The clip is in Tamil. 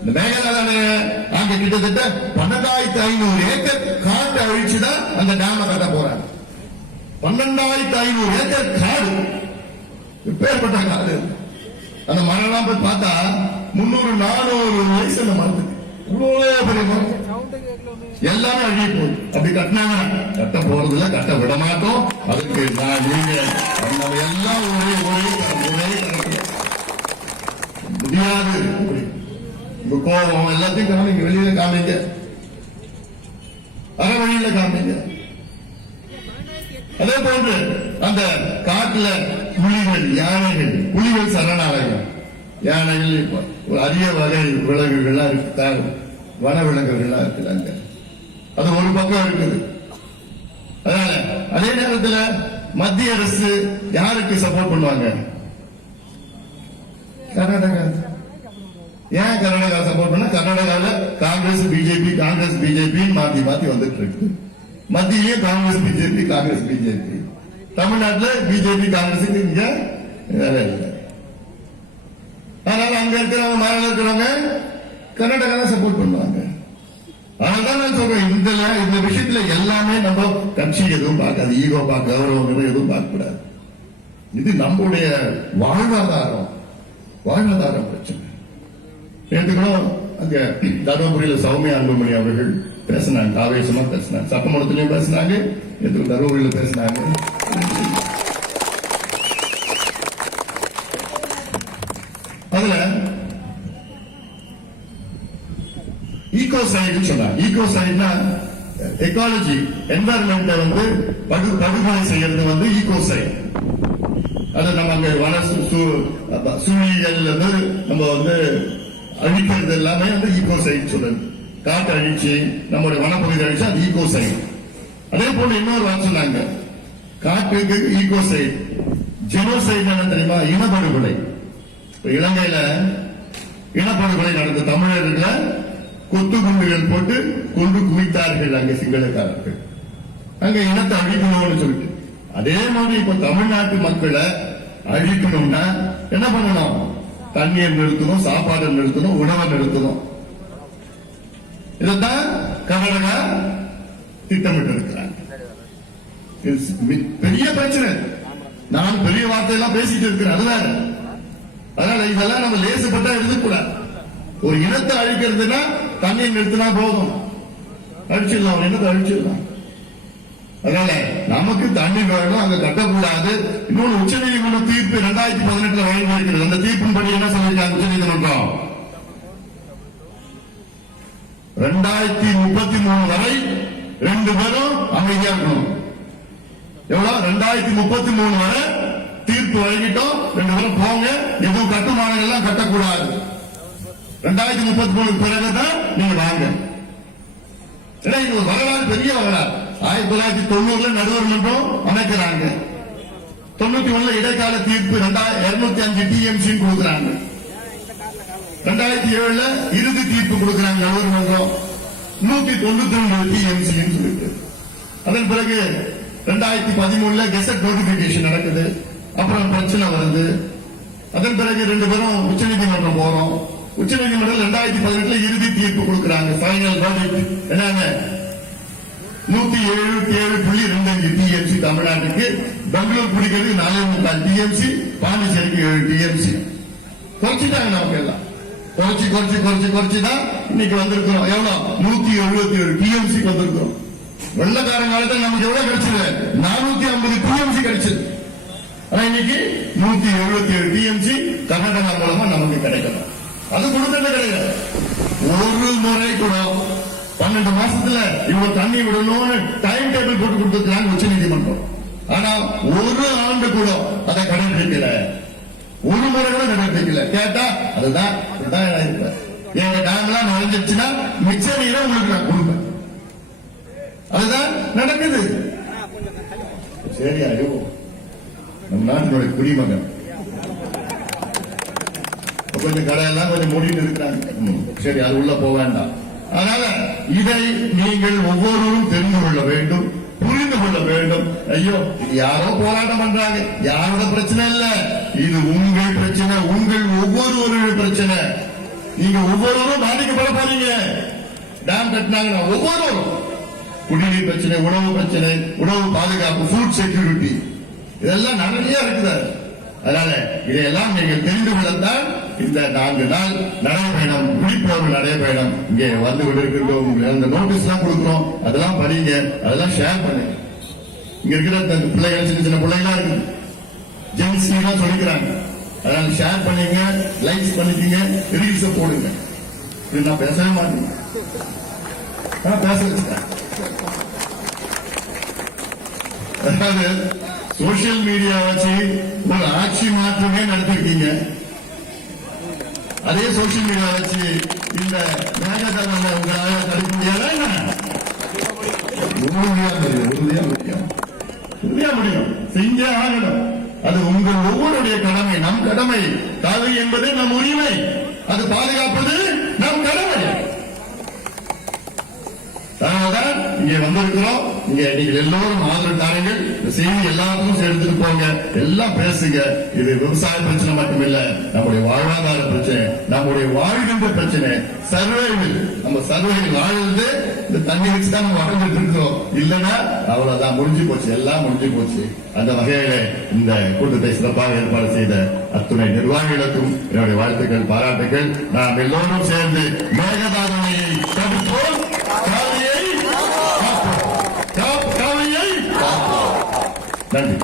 இந்த மேகதாது அங்க கிட்டத்தட்ட 12,500 ஏக்கர் காட்டை அழிச்சுதான் அந்த டேம கட்ட போறாங்க. 12,500 ஏக்கர் காடு, பேர்பட்ட காடு. அந்த மரம் போய் பார்த்தா 300-400 வயசு அந்த மரத்துக்கு. இவ்வளவு பெரிய மரம் எல்லாமே அழிய போகுது. அப்படி கட்டினாங்க, கட்ட போறதுல கட்ட விட மாட்டோம். அதுக்கு நீங்க எல்லாம் ஒரே முடியாது. உங்க கோபம் எல்லாத்தையும் காமிங்க, வெளியில காமிங்க, அற வழியில காமிங்க. அதே போன்று அந்த காட்டுல புலிகள், யானைகள், புலிகள் சரணாலயம், யானைகள் ஒரு அரிய வகை விலங்குகள்லாம் இருக்கு, வன விலங்குகள்லாம் இருக்குது அங்க. அது ஒரு பக்கம் இருக்குது. அதனால அதே நேரத்தில் மத்திய அரசு யாருக்கு சப்போர்ட் பண்ணுவாங்க? கர்நாடகா. ஏன் கர்நாடகா சப்போர்ட் பண்ண? கர்நாடகாவில் காங்கிரஸ் பிஜேபி, காங்கிரஸ் பிஜேபி மாத்தி மாத்தி வந்துட்டு இருக்கு. மத்தியிலேயே காங்கிரஸ் பிஜேபி, காங்கிரஸ் பிஜேபி. தமிழ்நாட்டில் பிஜேபி காங்கிரஸ் இங்க வேலை இல்லை. அதனால அங்க இருக்கிறவங்க, மேல இருக்கிறவங்க கர்நாடகா சப்போர்ட் பண்ணுவாங்க. அதனால நான் சொல்றேன், இந்த விஷயத்துல எல்லாமே நம்ம கட்சி எதுவும் பார்க்காது, ஈகோ பார்க்க, கௌரவம் எதுவும் பார்க்க கூடாது. இது நம்முடைய வாழ்வாதாரம் பிரச்சனை. எடுத்துக்கணும், அங்க தருமபுரியில் சௌமியா அன்புமணி அவர்கள் பேசினாங்க, ஆவேசமா பேசினாங்க, சட்டமன்றத்திலையும் பேசினாங்க, தருமபுரியில் பேசினாங்க. அதுல ஈகோசைடு சொன்னாங்க. ஈகோசைடுனா எக்காலஜி, என்வாரன்மெண்ட் வந்து படுகொலை செய்யறது ஈகோசைடு. அது நம்ம அங்க வன சூழியல் நம்ம அழிக்கிறது எல்லாமே ஈகோசைடு சொல்றது. காட்டு அழிச்சு நம்மளுடைய வனப்பகுதி அழிச்சு அது ஈகோசைடு. அதே போல இன்னொரு வார்த்தை சொன்னாங்க, காட்டுக்கு ஈகோசைடு. ஜெனோசைடு என்ன தெரியுமா? இனப்படுகொலை. இலங்கையில இனப்படுகொலை நடந்த தமிழர்களை கொத்து குண்டுகள் போட்டு கொண்டு குவித்தார்கள் அங்க சிங்களக்காரர்கள். அங்க இனத்தை அழிக்கணும்னு சொல்லிட்டு, அதே மாதிரி இப்ப தமிழ்நாட்டு மக்களை அழிக்கணும்னா என்ன பண்ணணும்? தண்ணீர் நிறுத்தணும், சாப்பாடு நிறுத்தணும், உணவை நிறுத்தணும். இதைத்தான் கர்நாடகா திட்டமிட்டு இருக்கிறாங்க. பெரிய பிரச்சனை. நான் பெரிய வார்த்தையெல்லாம் பேசிட்டு இருக்கிறேன். அதனால இதெல்லாம் நம்ம லேசுப்பட்டா எழுதக்கூடாது. ஒரு இனத்தை அழிக்கிறதுனா தண்ணீர் நிறுத்தினா போதும், அழிச்சிடலாம், ஒரு இனத்தை அழிச்சிடலாம். அதனால நமக்கு தண்ணீர் வேணும், அங்க கட்டக்கூடாது. இன்னொன்று, உச்ச நீதிமன்ற தீர்ப்பு 2018 வழங்கியிருக்கிறது. அந்த தீர்ப்பின் படி என்ன சொல்லியிருக்காங்க உச்ச நீதிமன்றம்? 2033 வரை 2 பேரும் அமைதியா இருக்கணும். எவ்வளவு? 2033 வரை தீர்ப்பு வழங்கிட்டோம், 2 பேரும் போங்க, எதுவும் கட்டுமானங்கள் எல்லாம் கட்டக்கூடாது. 2033 பிறகுதான் நீங்க வாங்க. இது வரலாறு, பெரிய வரலாறு. 1990 நடுவர் மன்றம் அமைக்கிறாங்க. 91 இடைக்கால தீர்ப்பு 205 டிஎம்சி கொடுக்கிறாங்க. 2007 இறுதி தீர்ப்பு கொடுக்கிறாங்க நடுவர் மன்றம் 192 டிஎம்சி சொல்லிட்டு. அதன் பிறகு 2013 கெசட் நோட்டிபிகேஷன் நடக்குது. அப்புறம் பிரச்சனை வருது. அதன் பிறகு 2 பேரும் உச்ச நீதிமன்றம் போறோம். உச்ச நீதிமன்றம் 2018 இறுதி தீர்ப்பு கொடுக்கிறாங்க. ஃபைனல் வெர்டிக்ட் என்னங்க? 177.25 டிஎம்சி தமிழ்நாட்டுக்கு, பெங்களூர் பிடிக்கிறது 4.25 டிஎம்சி, பாண்டிச்சேரிக்கு 7 டிஎம்சி. குறைச்சிட்டாங்க. நமக்கு எல்லாம் குறைச்சுதான் இன்னைக்கு வந்திருக்கிறோம். எவ்வளவு? 177 டிஎம்சி வந்திருக்கிறோம். வெள்ளக்கார காலத்தில் நமக்கு எவ்வளவு கிடைச்சது? 450 டிஎம்சி கிடைச்சது. ஆனா இன்னைக்கு 177 டிஎம்சி கர்நாடகா மூலமா நமக்கு கிடைக்கணும். அது கொடுத்தது கிடையாது. ஒரு முறை கூட 12 மாசத்துல இவ்வளவு தண்ணி விடணும்னு டைம் டேபிள் போட்டு கொடுத்திருக்காங்க உச்ச நீதிமன்றம். ஆனா ஒரு ஆண்டு கூட அதை கடைபிடிக்கல. ஒரு முறை கூட கடைபிடிக்கல. கேட்டா அதுதான் எங்க டேம்லாம் நுழைஞ்சிருச்சுன்னா மிச்ச நீரை உங்களுக்கு நான் கொடுப்பேன். அதுதான் நடக்குது. சரி, ஐயோ, நம்ம நாட்டினுடைய குடிமகன் கொஞ்சம் கடையெல்லாம் கொஞ்சம் மூடிட்டு இருக்கிறாங்க. சரி, அது உள்ள போக வேண்டாம். அதனால இதை நீங்கள் ஒவ்வொருவரும் தெரிந்து கொள்ள வேண்டும், புரிந்து கொள்ள வேண்டும். ஐயோ, யாரோ போராட்டம் பண்றாங்க, யாரோட பிரச்சனை இல்ல, இது உங்கள் பிரச்சனை, உங்கள் ஒவ்வொருவருடைய பிரச்சனை. நீங்க ஒவ்வொருவரும் பாதிக்கப்பட போறீங்க. டேம் கட்டினாங்கன்னா ஒவ்வொருவரும் குடிநீர் பிரச்சனை, உணவு பிரச்சனை, உணவு பாதுகாப்பு, ஃபுட் செக்யூரிட்டி இதெல்லாம் நிறைய இருக்குது. அதனால இதையெல்லாம் நீங்கள் தெரிந்து கொள்ளத்தான் இந்த 4 நாள் நடைபயணம், விழிப்புணர்வு நடைபயணம் இங்கே வந்து கொண்டிருக்கின்றோம். அந்த நோட்டீஸ் எல்லாம் கொடுக்கிறோம், அதெல்லாம் படிங்க, அதெல்லாம் ஷேர் பண்ணுங்க. இங்க இருக்கிற பிள்ளைகள், சின்ன சின்ன பிள்ளைங்களா இருக்கு, ஜென்ஸ் தான் சொல்லிக்கிறாங்க. அதனால ஷேர் பண்ணீங்க, லைக்ஸ் பண்ணிக்கீங்க, ரீல்ஸ் போடுங்க. நான் பேசவே மாட்டேன், பேச வச்சுட்டேன். அதாவது சோசியல் மீடியா வச்சு ஒரு ஆட்சி மாற்றமே நடத்திருக்கீங்க. அதே சோசியல் மீடியா வச்சு இந்த மேகதான உங்களால தடுக்க முடியாதா? உறுதியா முடியும், செஞ்சே ஆகணும். அது உங்கள் ஒவ்வொருடைய கடமை, நம் கடமை. காவிரி என்பது நம் உரிமை, அது பாதுகாப்பது நம் கடமை. அதனால்தான் இங்கே வந்திருக்கிறோம். இங்க நீங்கள் எல்லோரும் ஆதரவு தாருங்கள். இந்த செய்தி எல்லாருக்கும் எடுத்துட்டு போங்க, எல்லாம் பேசுங்க. இது விவசாய பிரச்சனை மட்டுமில்ல, நம்முடைய வாழ்வாதார பிரச்சனை, நம்முடைய வாழ்கின்ற பிரச்சனை, சர்வைவில். நம்ம சர்வைவில் வாழ்ந்து இந்த தண்ணி வச்சு தான் நம்ம வாழ்ந்துட்டு இருக்கோம். இல்லைன்னா அவ்வளவுதான், முடிஞ்சு போச்சு, எல்லாம் முடிஞ்சு போச்சு. அந்த வகையில இந்த கூட்டத்தை சிறப்பாக ஏற்பாடு செய்த அத்துணை நிர்வாகிகளுக்கும் என்னுடைய வாழ்த்துக்கள், பாராட்டுகள். நாம் எல்லோரும் சேர்ந்து மேகதாதுணையை தடுப்போம், காவிரியை காப்போம். நன்றி.